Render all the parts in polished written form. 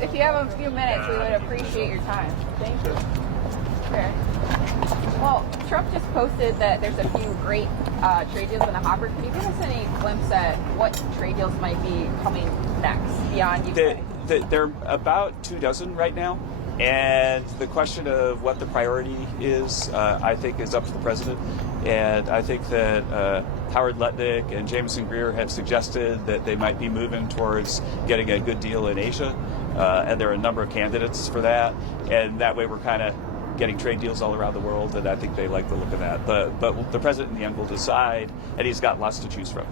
if you have a few minutes, we would appreciate your time. Thank you. Okay. Well, Trump just posted that there's a few great trade deals in the hopper. Can you give us any glimpse at what trade deals might be coming next beyond Ukraine? There are about 24 right now. And the question of what the priority is, I think, is up to the president. And I think that Howard Lutnick and Jameson Greer have suggested that they might be moving towards getting a good deal in Asia. And there are a number of candidates for that. And that way we're kind of getting trade deals all around the world. And I think they like the look of that. But the president in the end will decide, and he's got lots to choose from,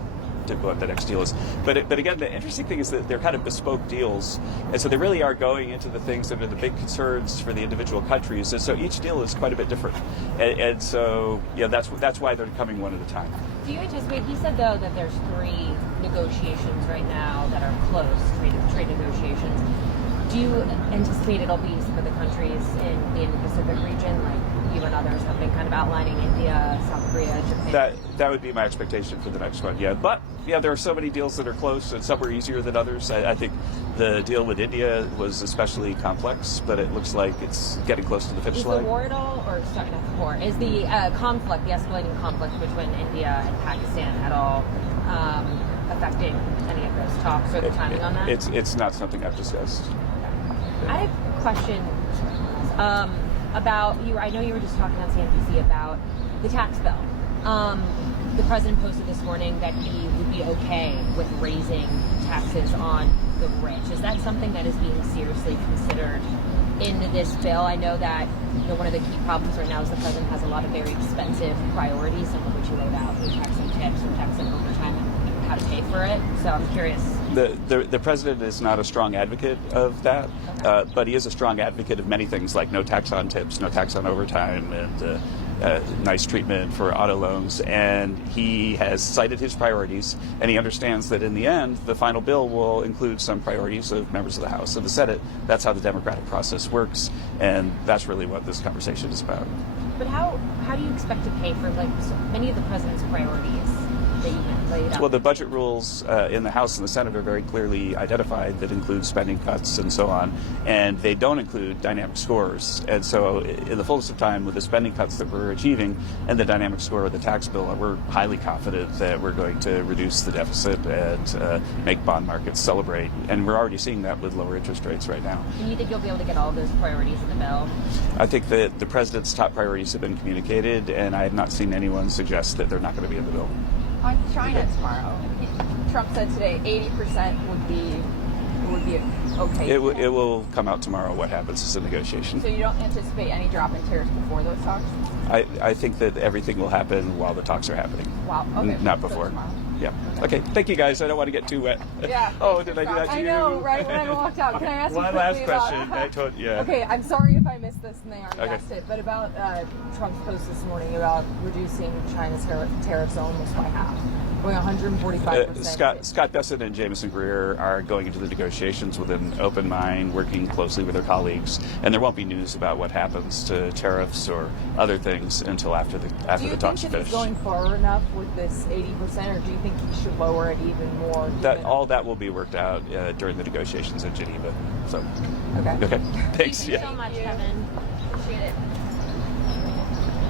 to what the next deal is. But again, the interesting thing is that they're kind of bespoke deals, and so they really are going into the things that are the big concerns for the individual countries, and so each deal is quite a bit different, and so that's why they're coming one at a time. Do you anticipate, he said though that there's 3 negotiations right now that are close, trade negotiations. Do you anticipate it'll be some of the countries in the Indo-Pacific region, like you and others have been kind of outlining, India, South Korea, Japan? That would be my expectation for the next one, yeah. But, there are so many deals that are close, and some are easier than others. I think the deal with India was especially complex, but it looks like it's getting close to the finish line. Is the war at all, or sorry, not the war, is the conflict, the escalating conflict between India and Pakistan at all affecting any of those talks or the timing on that? It's not something I've discussed. I have a question about you. I know you were just talking on CNBC about the tax bill. The president posted this morning that he would be okay with raising taxes on the rich. Is that something that is being seriously considered in this bill? I know that one of the key problems right now is the president has a lot of very expensive priorities, some of which he laid out, tax on tips or tax on overtime, and how to pay for it. So I'm curious. The president is not a strong advocate of that, but he is a strong advocate of many things like no tax on tips, no tax on overtime, and nice treatment for auto loans. And he has cited his priorities, and he understands that in the end, the final bill will include some priorities of members of the House and the Senate. That's how the democratic process works, and that's really what this conversation is about. But how do you expect to pay for so many of the president's priorities that you laid out? Well, the budget rules in the House and the Senate are very clearly identified that include spending cuts and so on, and they don't include dynamic scores. And so in the fullness of time, with the spending cuts that we're achieving and the dynamic score of the tax bill, we're highly confident that we're going to reduce the deficit and make bond markets celebrate. And we're already seeing that with lower interest rates right now. And you think you'll be able to get all those priorities in the bill? I think that the president's top priorities have been communicated, and I have not seen anyone suggest that they're not going to be in the bill. On China tomorrow, Trump said today 80% would be okay. It will come out tomorrow what happens as a negotiation. So you don't anticipate any drop in tariffs before those talks? I think that everything will happen while the talks are happening. Wow. Okay. Not before. Yeah. Okay. Thank you, guys. I don't want to get too wet. Yeah. Oh, did I do that to you? I know, right when I walked out. Can I ask you one last question? Yeah. Okay, I'm sorry if I missed this and they already asked it, but about Trump's post this morning about reducing China's tariffs almost by half, going 145%. Scott Bessent and Jameson Greer are going into the negotiations with an open mind, working closely with their colleagues, and there won't be news about what happens to tariffs or other things until after the talks are finished. Do you think it's going far enough with this 80%, or do you think he should lower it even more? All that will be worked out during the negotiations in Geneva. So. Okay. Thanks. Thank you so much, Kevin.